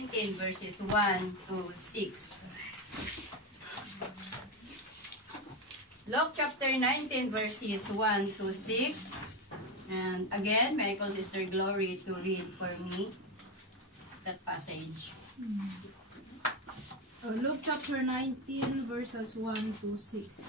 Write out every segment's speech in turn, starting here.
19 verses 1 to 6. Luke chapter 19 verses 1 to 6. And again, may I call Sister Glory to read for me that passage. Luke chapter 19 verses 1 to 6.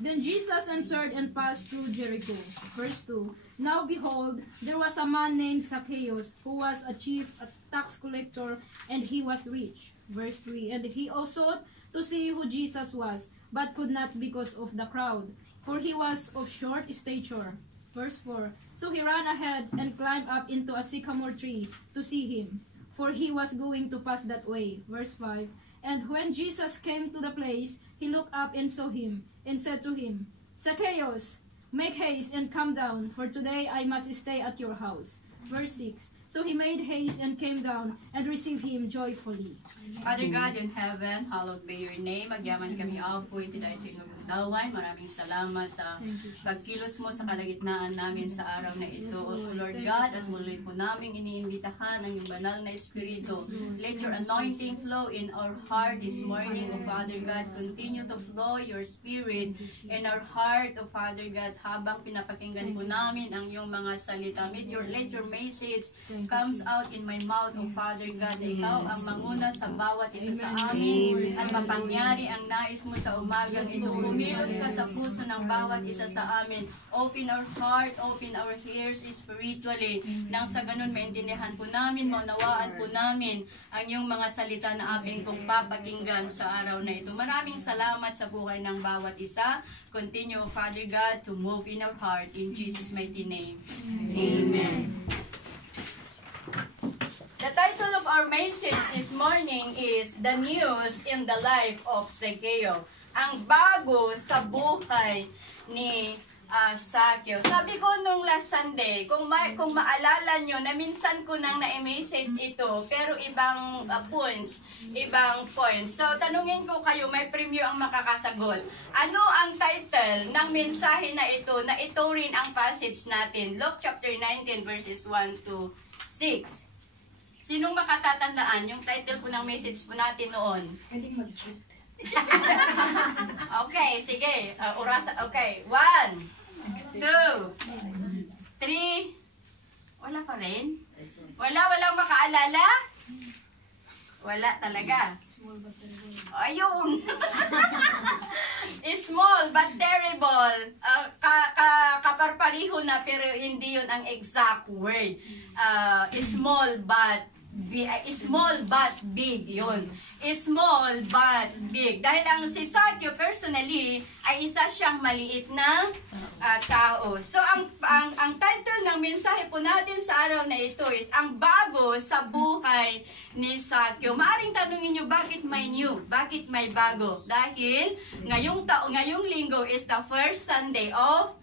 Then Jesus entered and passed through Jericho. Verse 2. Now behold, there was a man named Zacchaeus, who was a chief tax collector, and he was rich. Verse 3. And he also to see who Jesus was, but could not because of the crowd, for he was of short stature. Verse 4. So he ran ahead and climbed up into a sycamore tree to see him, for he was going to pass that way. Verse 5. And when Jesus came to the place, he looked up and saw him, and said to him, Zacchaeus, make haste and come down, for today I must stay at your house. Verse 6. So he made haste and came down and received him joyfully. Father God in heaven, hallowed be your name. Magyaman kami apoy, tiday tinugdawan. Maraming salamat sa pagkilos mo sa kalagitnaan namin sa araw na ito. O Lord God, at muli po namin iniimbitahan ang iyong banal na Espiritu. Let your anointing flow in our heart this morning, O Father God. Continue to flow your Spirit in our heart, O Father God, habang pinapakinggan po namin ang iyong mga salita. Let your message comes out in my mouth, O Father God. Ikaw ang manguna sa bawat isa sa amin at mapangyari ang nais mo sa umagang ito. Kumilos ka sa puso ng bawat isa sa amin. Open our heart, open our ears spiritually. Nang sa ganun maintindihan po namin, maunawaan po namin ang iyong mga salita na aming pong papakinggan sa araw na ito. Maraming salamat sa buhay ng bawat isa. Continue, Father God, to move in our heart. In Jesus' mighty name. Amen. The title of our message this morning is The News in the Life of Zacchaeus. Ang bago sa buhay ni Zacchaeus. Sabi ko nung last Sunday, kung maalala nyo, na minsan ko nang na-message ito, pero ibang points. So, tanungin ko kayo, may preview ang makakasagot. Ano ang title ng mensahe na ito rin ang passage natin? Luke chapter 19 verses 1 to 6. Sinong makatatandaan yung title po ng message po natin noon? Pwedeng mag-cheat. Okay, sige. Okay. 1, 2, 3. Wala pa rin? Walang makaalala? Wala talaga. Ayun. Small but terrible. Kaparpariho na pero hindi yun ang exact word. Small but big yun. Small but big. Dahil ang si Zacchaeus personally ay isa siyang maliit na tao. So ang title ng mensahe po natin sa araw na ito is ang bago sa buhay ni Zacchaeus. Maaring tanungin niyo bakit may new? Bakit may bago? Dahil ngayong linggo is the first Sunday of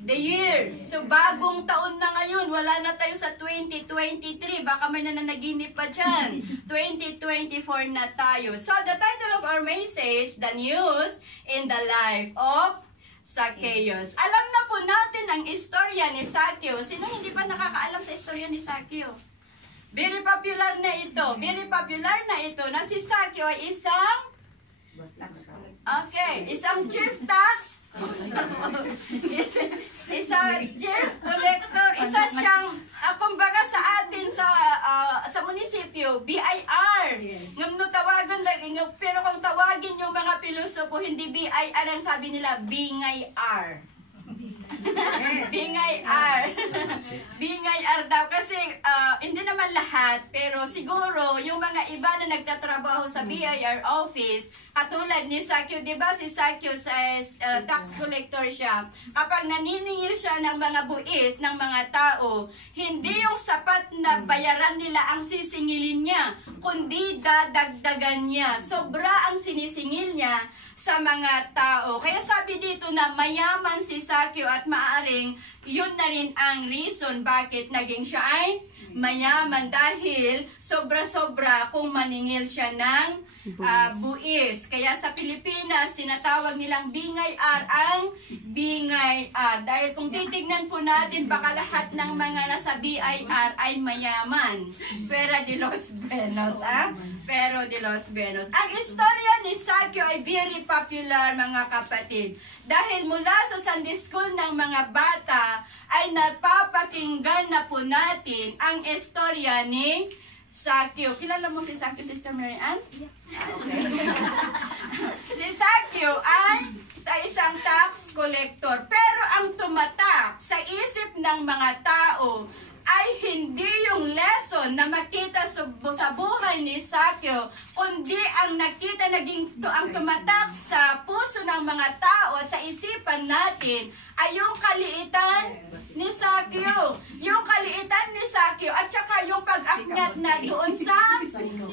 the year. So, bagong taon na ngayon. Wala na tayo sa 2023. Baka may nananaginip pa dyan. 2024 na tayo. So, the title of our message, The News in the Life of Zacchaeus. Alam na po natin ang istorya ni Zacchaeus. Sino hindi pa nakakaalam sa istorya ni Zacchaeus? Very popular na ito. Very popular na ito na si Zacchaeus ay isang chief tax isang chief collector, isa siyang kumbaga sa atin sa munisipyo, BIR. Yes. Pero kung tawagin yung mga pilosopo, hindi BIR ang sabi nila, Bingay-R. Bingay-R. Bingay-R daw. Kasi hindi naman lahat, pero siguro yung mga iba na nagtatrabaho sa BIR office, katulad ni Zacchaeus, di ba si Zacchaeus tax collector siya. Kapag naniningil siya ng mga buwis ng mga tao, hindi yung sapat na bayaran nila ang sisingilin niya, kundi dadagdagan niya. Sobra ang sinisingil niya sa mga tao. Kaya sabi dito na mayaman si Zacchaeus at maaaring yun na rin ang reason bakit naging siya ay mayaman dahil sobra-sobra kung maningil siya ng buwis. Kaya sa Pilipinas, tinatawag nilang bingay ar ang bingay ar. Dahil kung titignan po natin, baka lahat ng mga nasa BIR ay mayaman. Pero de los Benos, Pero de los Benos. Ang istorya ni Sakyo ay very popular, mga kapatid. Dahil mula sa Sunday School ng mga bata, ay napapakinggan na po natin ang istorya ni Sakyo. Kilala mo si Sakyo, Sister Mary Ann? Yes. Okay. Si Sakyo ay isang tax collector. Pero ang tumatak sa isip ng mga tao ay hindi yung lesson na makita sa buhay ni Sakyo, kundi ang ang tumatak sa puso ng mga tao at sa isipan natin ay yung kaliitan ni Sakyo. Yung kaliitan ni Sakyo at saka yung pag-akyat na doon sa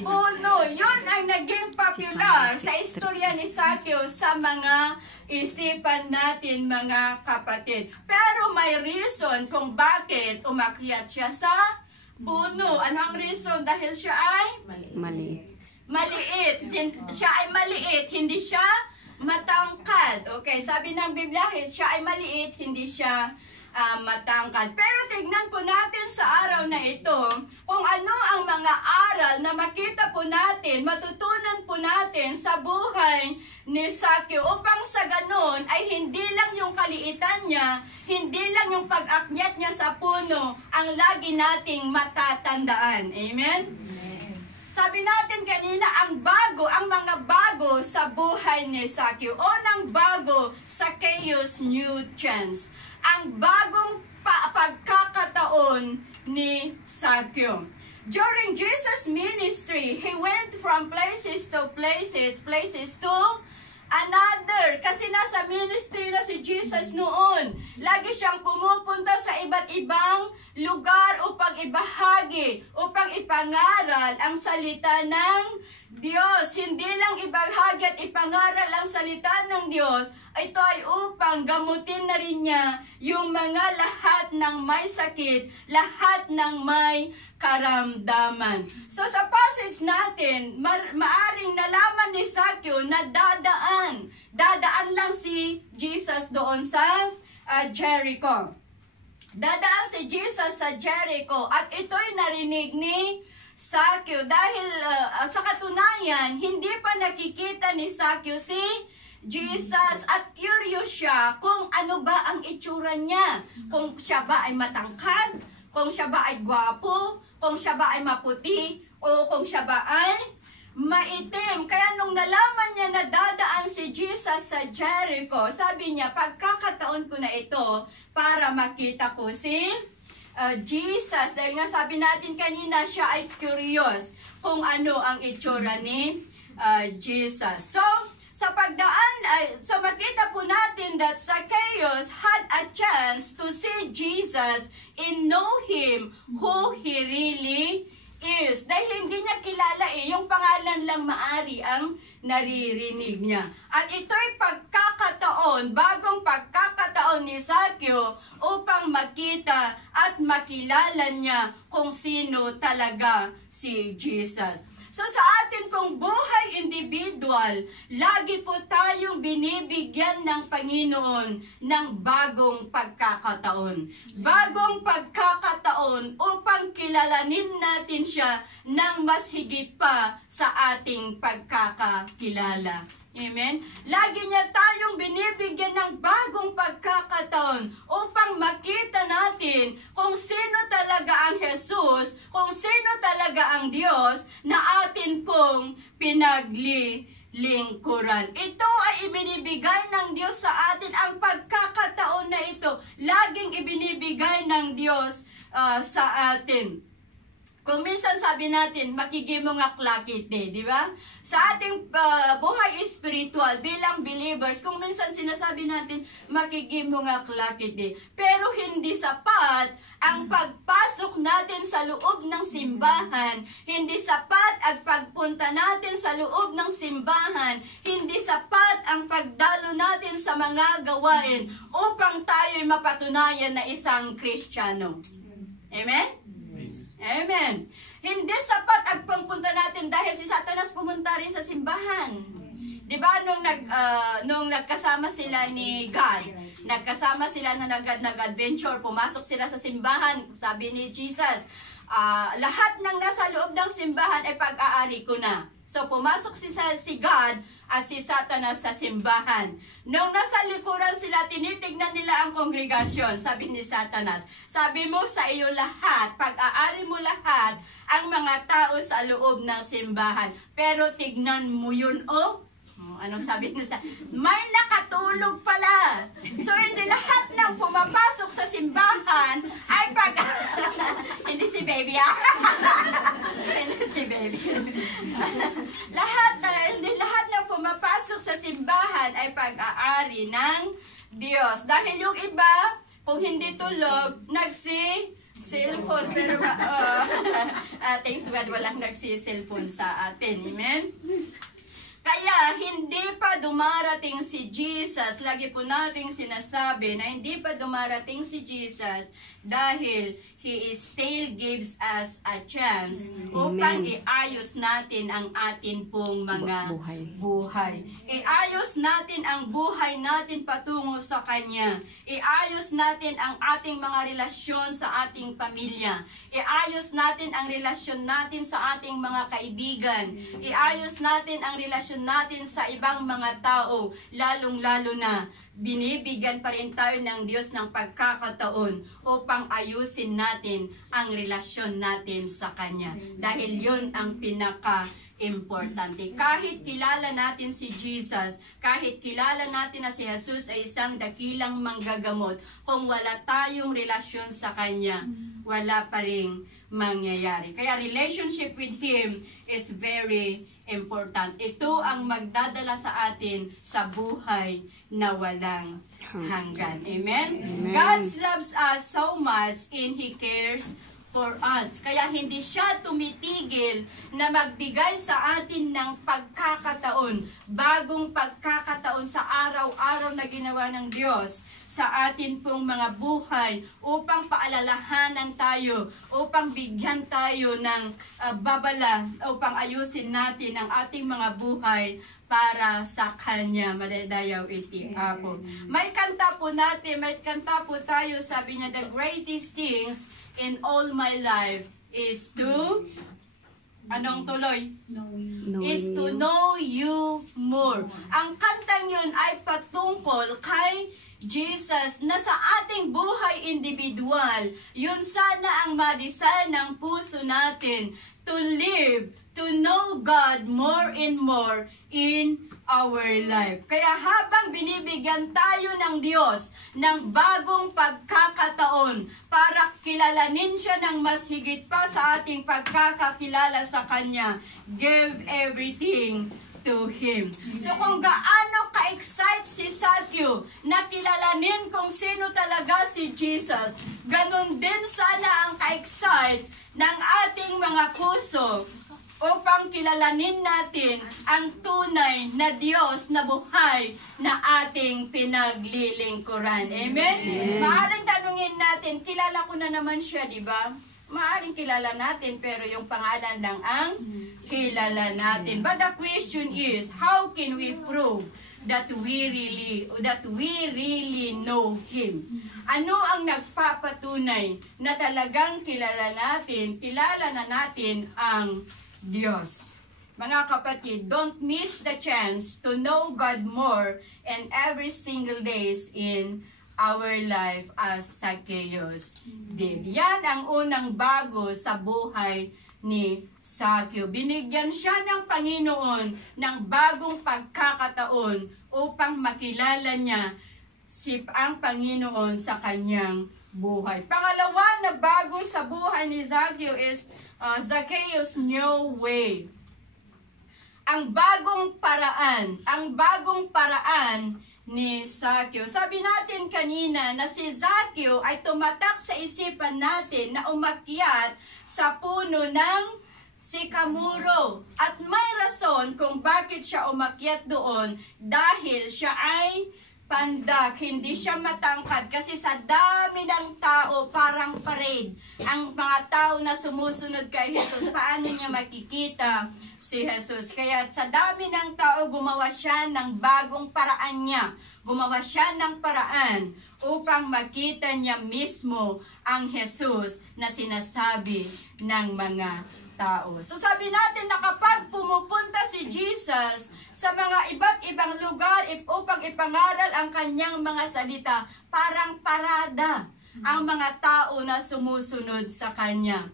puno. Yun ang naging popular sa istorya ni Sakyo sa mga isipan natin, mga kapatid. Pero may reason kung bakit umakyat siya sa puno. Ano ang reason? Dahil siya ay maliit. Siya ay maliit, hindi siya matangkad. Okay, sabi ng Biblia, siya ay maliit, hindi siya matangkad. Pero tignan po natin sa araw na ito kung ano ang mga aral na makita po natin, matutunan po natin sa buhay ni Sakyo upang sa ganon ay hindi lang yung kaliitan niya, hindi lang yung pag-akyat niya sa puno ang lagi nating matatandaan. Amen? Sabi natin kanina, ang mga bago sa buhay ni Sakyo. Unang bago, Zacchaeus new chance. Ang bagong pagkakataon ni Sakyo. During Jesus' ministry, he went from places to another. Kasi nasa ministry na si Jesus noon. Lagi siyang pumupunta sa iba't ibang lugar upang ibahagi, upang ipangaral ang salita ng Diyos. Hindi lang ibahagi at ipangaral ang salita ng Diyos, ito ay upang gamutin na rin niya yung mga lahat ng may sakit, lahat ng may karamdaman. So sa passage natin, maaring nalaman ni Sakyo na dadaan lang si Jesus doon sa Jericho. Dadaan si Jesus sa Jericho at ito'y narinig ni Sakyo dahil sa katunayan, hindi pa nakikita ni Sakyo si Jesus at curious siya kung ano ba ang itsura niya. Kung siya ba ay matangkad, kung siya ba ay gwapo, kung siya ba ay maputi, o kung siya ba ay maitim. Kaya nung nalaman niya na dadaan si Jesus sa Jericho, sabi niya, pagkakataon ko na ito para makita ko si Jesus. Dahil nga sabi natin kanina, siya ay curious kung ano ang itsura ni Jesus. So, sa pagdaan, so makita po natin that Zacchaeus had a chance to see Jesus and know Him who He really is. Dahil hindi niya kilala yung pangalan lang maari ang naririnig niya. At ito'y pagkakataon, bagong pagkakataon ni Sakyo upang makita at makilala niya kung sino talaga si Jesus. So sa atin pong buhay individual, lagi po tayong binibigyan ng Panginoon ng bagong pagkakataon. Bagong pagkakataon upang kilalanin natin siya ng mas higit pa sa ating pagkakakilala. Amen? Lagi niya tayong binibigyan ng bagong pagkakataon upang makita natin kung sino talaga ang Jesus, kung sino talaga ang Diyos na atin pong pinaglilingkuran. Ito ay ibinibigay ng Diyos sa atin. Ang pagkakataon na ito, laging ibinibigay ng Diyos sa atin. Kung minsan sabi natin, makigimo nga klakite, di ba? Sa ating buhay spiritual bilang believers, kung minsan sinasabi natin, makigimo nga klakite. Pero hindi sapat ang pagpasok natin sa loob ng simbahan. Hindi sapat ang pagpunta natin sa loob ng simbahan. Hindi sapat ang pagdalo natin sa mga gawain upang tayo'y mapatunayan na isang Kristiyano. Amen? Amen. Hindi sapat ang pagpunta natin dahil si Satanas pumunta rin sa simbahan. Di ba nung nagkasama sila ni God, nagkasama sila na nag-adventure, pumasok sila sa simbahan, sabi ni Jesus, lahat ng nasa loob ng simbahan ay pag-aari ko na. So pumasok si God at si Satanas sa simbahan. Nung nasa likuran sila, tinitignan nila ang kongregasyon. Sabi ni Satanas, sabi mo sa iyo lahat, pag-aari mo lahat ang mga tao sa loob ng simbahan. Pero tignan mo yun, oh. Anong sabi niya? May nakatulog pala. So, hindi lahat ng pumapasok sa simbahan ay pag... Hindi si baby, Hindi si baby. Hindi lahat ng pumapasok sa simbahan ay pag-aari ng Diyos. Dahil yung iba, kung hindi tulog, cellphone. Pero, thanks God, walang cellphone sa atin. Amen? Kaya, hindi pa dumarating si Jesus. Lagi po nating sinasabi na hindi pa dumarating si Jesus dahil He still gives us a chance upang iayos natin ang atin pong mga buhay. Iayos natin ang buhay natin patungo sa Kanya. Iayos natin ang ating mga relasyon sa ating pamilya. Iayos natin ang relasyon natin sa ating mga kaibigan. Iayos natin ang relasyon natin sa ibang mga tao, lalong-lalo na binibigyan pa rin tayo ng Diyos ng pagkakataon upang ayusin natin ang relasyon natin sa Kanya. Dahil yun ang pinaka-importante. Kahit kilala natin si Jesus, kahit kilala natin na si Jesus ay isang dakilang manggagamot, kung wala tayong relasyon sa Kanya, wala pa rin mangyayari. Kaya relationship with Him is very important. Ito ang magdadala sa atin sa buhay na walang hanggan. Amen? God loves us so much and He cares for us. Kaya hindi siya tumitigil na magbigay sa atin ng pagkakataon, bagong pagkakataon sa araw-araw na ginawa ng Diyos sa atin pong mga buhay upang paalalahanan tayo, upang bigyan tayo ng babala, upang ayusin natin ang ating mga buhay para sa Kanya. Madadayaw iti Apo. May kanta po natin, may kanta po tayo, sabi niya, the greatest things in all my life is to, anong tuloy? Is to know you more. Ang kantang yun ay patungkol kay Jesus na sa ating buhay individual, yun sana ang madesire ng puso natin, to live, to know God more and more in our life. Kaya habang binibigyan tayo ng Diyos ng bagong pagkakataon para kilalanin siya ng mas higit pa sa ating pagkakakilala sa Kanya, give everything to Him. So kung gaano ka-excite si Sakyo na kilalanin kung sino talaga si Jesus, ganun din sana ang ka-excite ng ating mga puso upang kilalanin natin ang tunay na Diyos na buhay na ating pinaglilingkuran. Amen? Maaaring tanungin natin, kilala ko na naman siya, di ba? Maaaring kilala natin, pero yung pangalan lang ang kilala natin. But the question is, how can we prove that we really know Him? Ano ang nagpapatunay na talagang kilala na natin ang Diyos? Mga kapatid, don't miss the chance to know God more and every single days in our life as Zacchaeus did. Yan ang unang bago sa buhay ni Zacchaeus. Binigyan siya ng Panginoon ng bagong pagkakataon upang makilala niya ang Panginoon sa kanyang buhay. Pangalawa na bago sa buhay ni Zacchaeus is Zacchaeus' new way. Ang bagong paraan ni Zacchaeus. Sabi natin kanina na si Zacchaeus ay tumatak sa isipan natin na umakyat sa puno ng sikamuro. At may rason kung bakit siya umakyat doon, dahil siya ay pandak, hindi siya matangkad kasi sa dami ng tao, parang parade. Ang mga tao na sumusunod kay Jesus, paano niya makikita si Jesus? Kaya sa dami ng tao, gumawa siya ng bagong paraan niya. Gumawa siya ng paraan upang makita niya mismo ang Jesus na sinasabi ng mga tao. So sabi natin na kapag pumupunta si Jesus sa mga iba't ibang lugar upang ipangaral ang kanyang mga salita, parang parada ang mga tao na sumusunod sa kanya.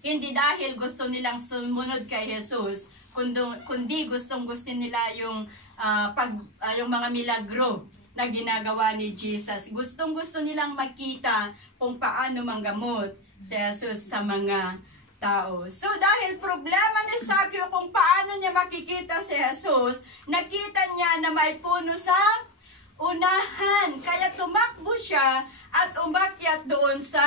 Hindi dahil gusto nilang sumunod kay Jesus, kundi gusto nila yung yung mga milagro na ginagawa ni Jesus. Gusto nilang makita kung paano manggamot si Jesus sa mga tao. So dahil problema ni Zaccheo kung paano niya makikita si Jesus, nakita niya na may puno sa unahan. Kaya tumakbo siya at umakyat doon sa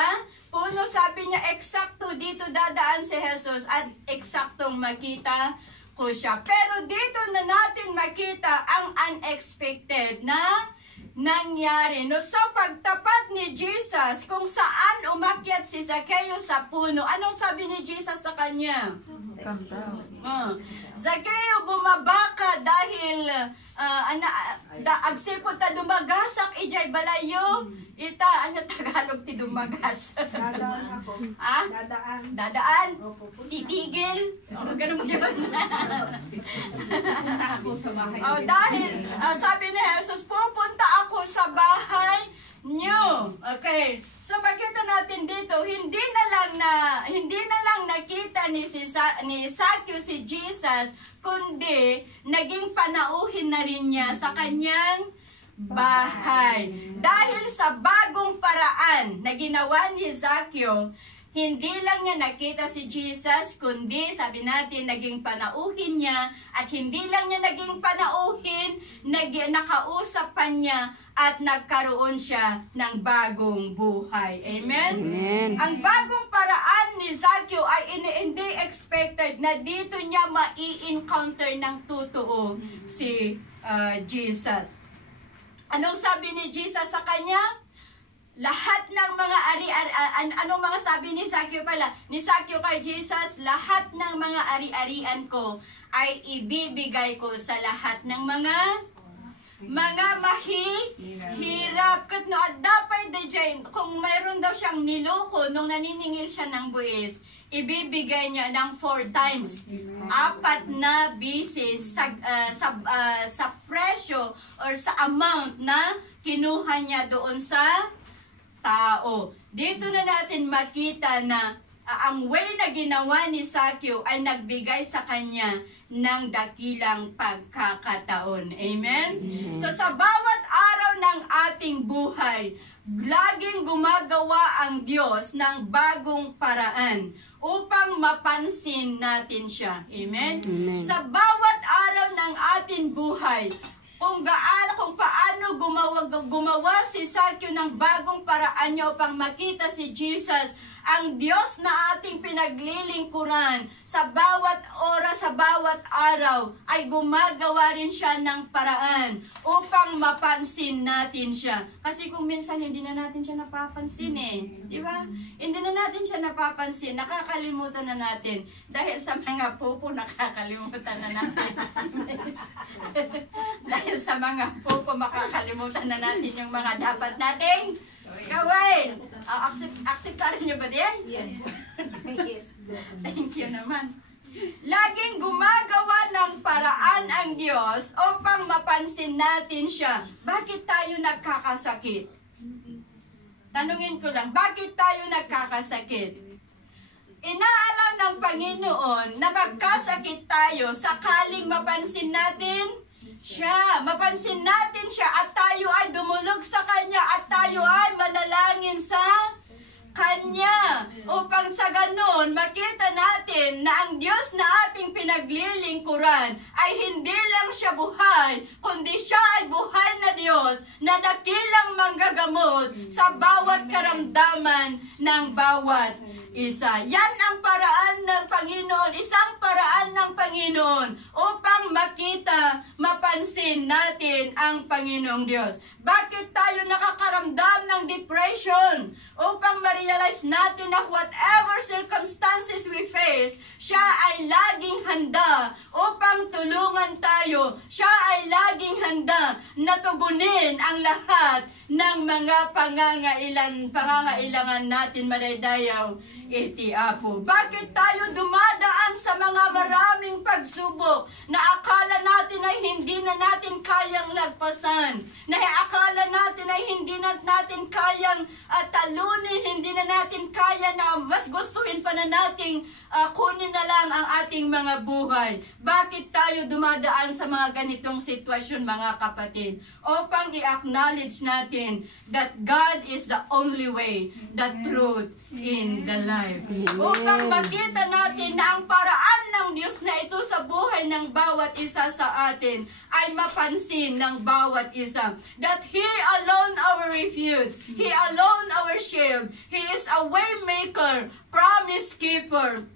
puno. Sabi niya, eksakto dito dadaan si Jesus at eksaktong makita ko siya. Pero dito na natin makita ang unexpected na nangyari. No, so pagtapat ni Jesus kung saan umakyat si Zaccheo sa puno, anong sabi ni Jesus sa kanya? Zaccheo, bumaba ka dahil agsipot ta dumagasak ijay balayo. Ita, ano Tagalog ti dumagas? Dadaan ako. Ha? Dadaan. Dadaan? Opo, punta. Titigil? Ganun mo yun. Punta ako sa bahay. Dahil sabi ni Jesus, pupunta ako sa bahay niyo. Okay. So makita natin dito, hindi na lang nakita ni Zaccheo si Jesus, kundi naging panauhin na rin niya sa kanyang bahay. Dahil sa bagong paraan na ginawa ni Zaccheo, hindi lang niya nakita si Jesus, kundi sabi natin, naging panauhin niya. At hindi lang niya naging panauhin, nakausap pa niya at nagkaroon siya ng bagong buhay. Amen? Amen. Ang bagong paraan ni Zaccheo ay hindi expected na dito niya mai-encounter ng totoo si Jesus. Anong sabi ni Jesus sa kanya? Lahat ng mga anong mga sabi ni Zaccheo pala? Ni Zaccheo kay Jesus, lahat ng mga ari-arian ko ay ibibigay ko sa lahat ng mga mahihirap. Kat no, at dapat kung mayroon daw siyang niloko nung naniningil siya ng buwis, ibibigay niya ng 4 times. 4 na bisis sa presyo or sa amount na kinuha niya doon sa tao. Dito na natin makita na ang way na ginawa ni Zaccheo ay nagbigay sa kanya ng dakilang pagkakataon. Amen? So sa bawat araw ng ating buhay, laging gumagawa ang Diyos ng bagong paraan upang mapansin natin siya. Amen? Sa bawat araw ng ating buhay, kung paano gumawa si Zaccheo ng bagong paraan niya upang makita si Jesus, ang Diyos na ating pinaglilingkuran sa bawat oras, sa bawat araw, ay gumagawa rin siya ng paraan upang mapansin natin siya. Kasi kung minsan hindi na natin siya napapansin di ba? Hindi na natin siya napapansin, nakakalimutan na natin. Dahil sa mga pupo, nakakalimutan na natin. Dahil sa mga pupo, makakalimutan na natin yung mga dapat nating gawin. Akseptarin niyo ba din? Yes. Yes. Thank you naman. Laging gumagawa ng paraan ang Diyos upang mapansin natin siya. Bakit tayo nagkakasakit? Tanungin ko lang, bakit tayo nagkakasakit? Inaalam ng Panginoon na magkasakit tayo sakaling mapansin natin siya. Mapansin natin siya at tayo ay dumulog sa Kanya at tayo ay manalangin sa Kanya. Upang sa ganon, makita natin na ang Diyos na ating pinaglilingkuran ay hindi lang siya buhay, kundi siya ay buhay na Diyos na dakilang manggagamot sa bawat karamdaman ng bawat isa. Yan ang paraan ng Panginoon, isang paraan ng Panginoon upang makita, mapansin natin ang Panginoong Diyos? Bakit tayo nakakaramdam ng depression? Upang ma-realize natin na whatever circumstances we face, siya ay laging handa upang tulungan tayo. Siya ay laging handa na tugunin ang lahat ng mga pangangailangan natin, madaydayaw, itiapo. Bakit tayo dumadaan sa mga maraming pagsubok na akala natin ay hindi na natin kayang lagpasan, na akala natin ay hindi na natin kayang talunin, hindi na natin kaya, na mas gustuhin pa na nating kunin na lang ang ating mga buhay? Bakit tayo dumadaan sa mga ganitong sitwasyon, mga kapatid? Upang i-acknowledge natin that God is the only way, the truth, in the life. Upang makita natin na ang paraan ng Diyos na ito sa buhay ng bawat isa sa atin ay mapansin ng bawat isa. That He alone our refuge, He alone our shield, He is a way maker, promise keeper,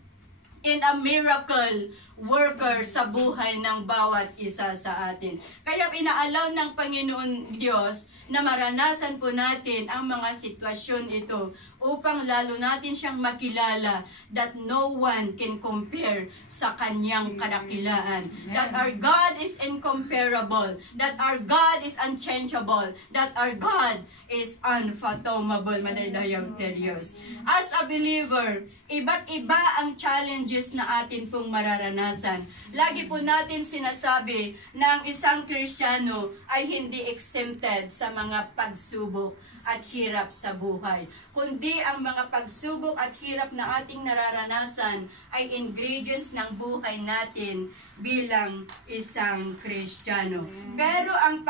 and a miracle worker sa buhay ng bawat isa sa atin. Kaya inaalaw ng Panginoon Diyos na maranasan po natin ang mga sitwasyon ito upang lalo natin siyang makilala that no one can compare sa kanyang kadakilaan. That our God is incomparable, that our God is unchangeable, that our God is unfathomable, madaydayaw Diyos. As a believer, iba't iba ang challenges na atin pong mararanasan. Lagi po natin sinasabi na ang isang Kristiyano ay hindi exempted sa mga pagsubok at hirap sa buhay. Kundi ang mga pagsubok at hirap na ating nararanasan ay ingredients ng buhay natin bilang isang Kristiyano. Pero ang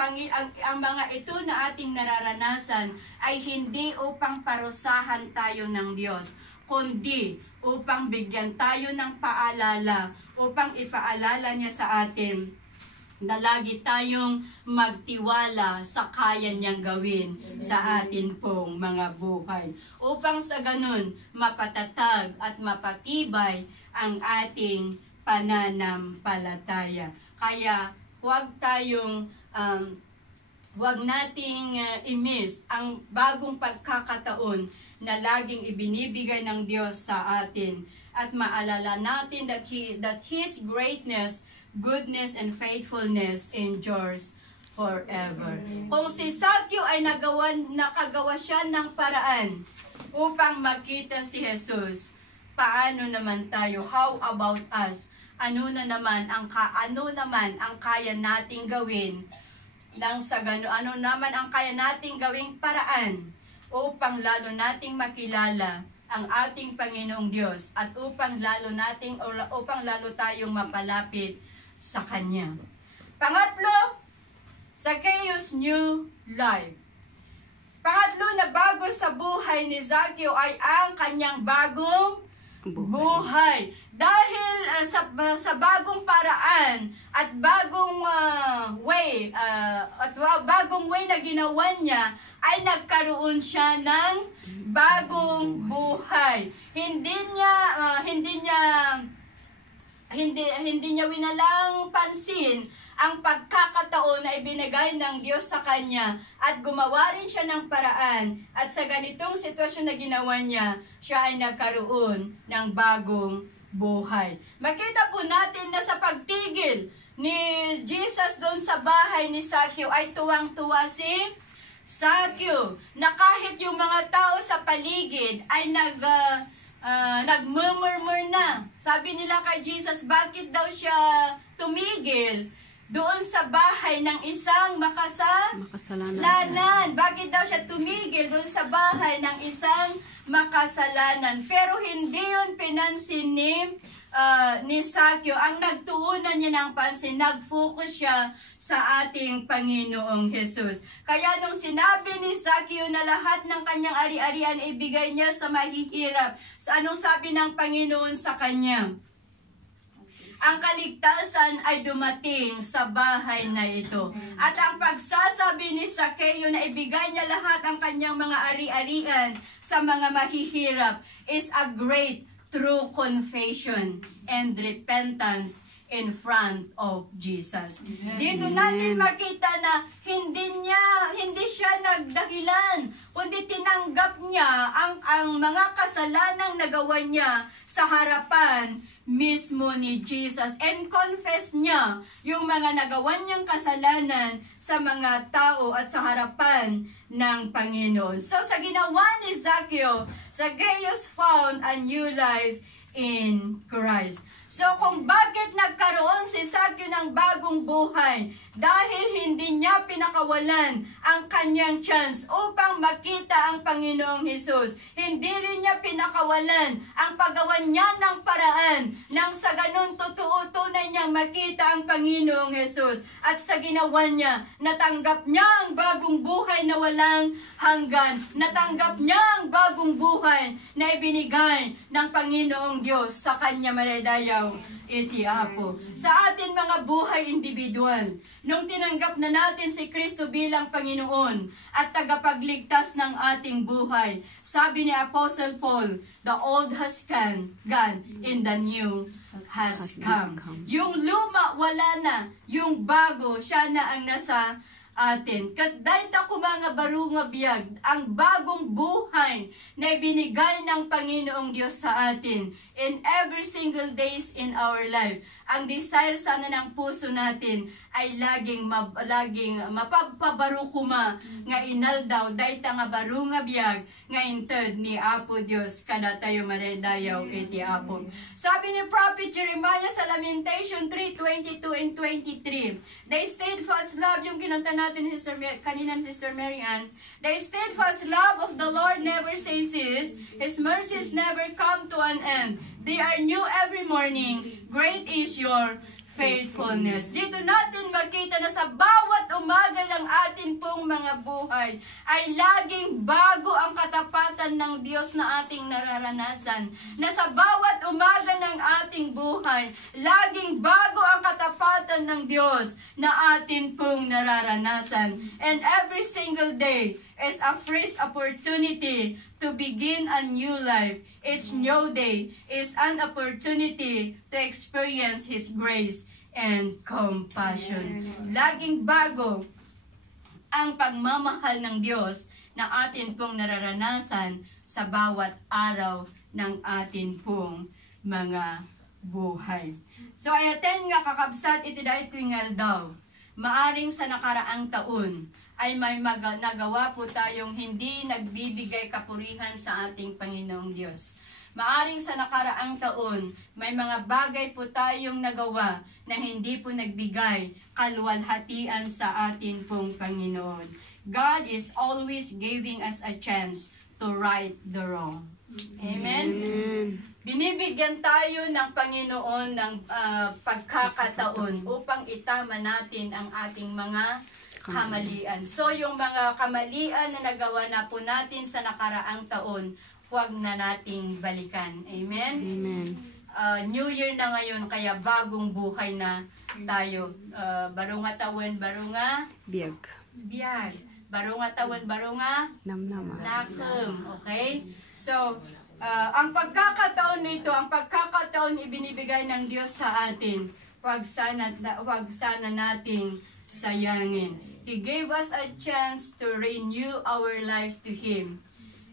mga ito na ating nararanasan ay hindi upang parusahan tayo ng Diyos, kundi upang bigyan tayo ng paalala, upang ipaalala niya sa atin na lagi tayong magtiwala sa kaya niyang gawin sa atin pong mga buhay. Upang sa ganun, mapatatag at mapatibay ang ating pananampalataya. Kaya huwag nating i-miss ang bagong pagkakataon na laging ibinibigay ng Diyos sa atin. At maalala natin that His greatness, goodness, and faithfulness endures forever. Kung si Zakeo ay nakagawa siya ng paraan upang makita si Jesus, paano naman tayo? How about us? Ano naman ang kaya nating gawin nang sa ano naman ang kaya nating gawing paraan upang lalo nating makilala ang ating Panginoong Diyos at upang lalo tayong mapalapit sa Kanya. Pangatlo, Zacchaeus' new life. Pangatlo na bago sa buhay ni Zakeo ay ang kanyang bagong buhay. Dahil sa bagong paraan at bagong way na ginawa niya, ay nagkaroon siya ng bagong buhay. Hindi niya winalang pansin ang pagkakataon na ibinigay ng Diyos sa kanya at gumawa rin siya ng paraan, at sa ganitong sitwasyon na ginawa niya, siya ay nagkaroon ng bagong buhay. Makita po natin na sa pagtigil ni Jesus doon sa bahay ni Zakeo ay tuwang-tuwa si Zakeo, na kahit yung mga tao sa paligid ay nagmumurmur na. Sabi nila kay Jesus, bakit daw siya tumigil doon sa bahay ng isang makasalanan? Bakit daw siya tumigil doon sa bahay ng isang makasalanan? Pero hindi yun pinansin ni Zakeo. Ang nagtuunan niya ng pansin, nag-focus siya sa ating Panginoong Jesus. Kaya nung sinabi ni Zakeo na lahat ng kanyang ari-arian ibigay niya sa mahihirap, sa anong sabi ng Panginoon sa kanya? Ang kaligtasan ay dumating sa bahay na ito. At ang pagsasabi ni Zakeo na ibigay niya lahat ang kanyang mga ari-arian sa mga mahihirap is a great true confession and repentance in front of Jesus. Dito natin makita na hindi siya nagdahilan, kundi tinanggap niya ang mga kasalanang nagawa niya sa harapan mismo ni Jesus, and confess niya yung mga nagawa niyang kasalanan sa mga tao at sa harapan ng Panginoon. So sa ginawa ni Zacchaeus found a new life in Christ. So kung bakit nagkaroon si Zacchaeus ng bagong buhay, dahil hindi niya pinakawalan ang kanyang chance upang makita ang Panginoong Hesus. Hindi rin niya pinakawalan ang paggawa niya ng paraan nang sa ganun tunay niyang makita ang Panginoong Hesus. At sa ginawa niya, natanggap niya ang bagong buhay na walang hanggan. Natanggap niya ang bagong buhay na ibinigay ng Panginoong Diyos sa kanya maladayaw itiapo. Sa atin mga buhay individual, nung tinanggap na natin si Kristo bilang Panginoon at tagapagligtas ng ating buhay, sabi ni Apostle Paul, the old has gone and the new has come. Yung luma wala na, yung bago siya na ang nasa atin. Kadayt ako mga barunga biyag, ang bagong buhay na ibinigay ng Panginoong Diyos sa atin in every single days in our life. Ang desire sana ng puso natin ay laging mapagpabarukuma nga inaldaw dayt nga barunga biyag nga inted ni Apo Diyos kada tayo maredayaw iti Apo. Sabi ni Prophet Jeremiah sa Lamentation 3:22 and 23, the steadfast love, yung kinanta natin kanina ni Sister Mary Ann, the steadfast love of the Lord never ceases, His mercies never come to an end. They are new every morning. Great is your faithfulness. Dito natin makita na sa bawat umaga ng atin pong mga buhay ay laging bago ang katapatan ng Diyos na ating nararanasan. Na sa bawat umaga ng ating buhay, laging bago ang katapatan ng Diyos na atin pong nararanasan. And every single day is a fresh opportunity to begin a new life. Each new day is an opportunity to experience His grace and compassion. Laging bago ang pagmamahal ng Diyos na atin pong nararanasan sa bawat araw ng atin pong mga buhay. So ayaten nga kakabsat iti dahil tuwingal daw. Maaring sa nakaraang taon ay may nagawa po tayong hindi nagbibigay kapurihan sa ating Panginoong Diyos. Maaring sa nakaraang taon, may mga bagay po tayong nagawa na hindi po nagbigay kaluwalhatian sa atin pong Panginoon. God is always giving us a chance to right the wrong. Amen? Binibigyan tayo ng Panginoon ng pagkakataon upang itama natin ang ating mga kamalian. So, yung mga kamalian na nagawa na po natin sa nakaraang taon, huwag na nating balikan. Amen? Amen. New Year na ngayon, kaya bagong buhay na tayo. Barunga tawon, barunga Biyag. biyag. Barunga tawon, barunga Namnama. nakem. Okay? So, ang pagkakataon nito, ang pagkakataon ibinibigay ng Diyos sa atin, huwag sana nating sayangin. He gave us a chance to renew our life to Him,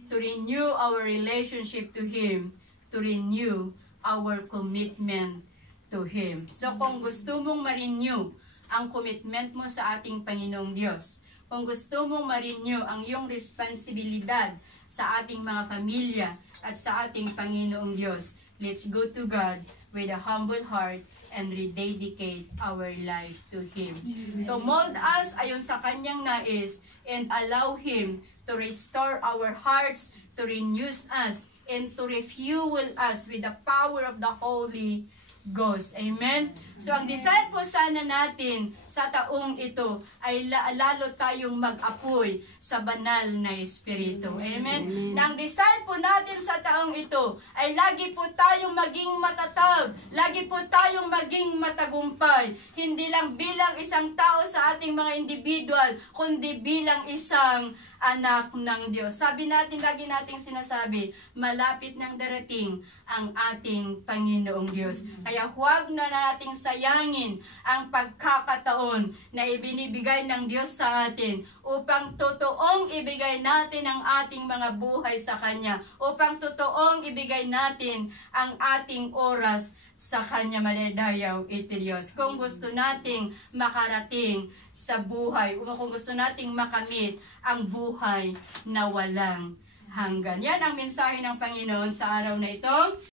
to renew our relationship to Him, to renew our commitment to Him. So kung gusto mong ma-renew ang commitment mo sa ating Panginoong Diyos, kung gusto mong ma-renew ang iyong responsibilidad sa ating mga pamilya at sa ating Panginoong Diyos, let's go to God with a humble heart and rededicate our life to Him. Amen. To mold us ayon sa Kanyang nais and allow Him to restore our hearts, to renew us, and to refuel us with the power of the Holy Ghost. Amen? So, ang desire po sana natin sa taong ito ay lalo tayong mag-apoy sa banal na Espiritu. Amen? Na ang desire po natin sa taong ito ay lagi po tayong maging matatag, lagi po tayong maging maging matagumpay, hindi lang bilang isang tao sa ating mga individual, kundi bilang isang anak ng Diyos. Sabi natin, lagi nating sinasabi, malapit nang darating ang ating Panginoong Diyos. Kaya huwag na nating sayangin ang pagkakataon na ibinibigay ng Diyos sa atin upang totoong ibigay natin ang ating mga buhay sa Kanya, upang totoong ibigay natin ang ating oras sa Kanya. Madadayaw iti Diyos. Kung gusto nating makarating sa buhay, kung gusto nating makamit ang buhay na walang hanggan. Yan ang mensahe ng Panginoon sa araw na ito.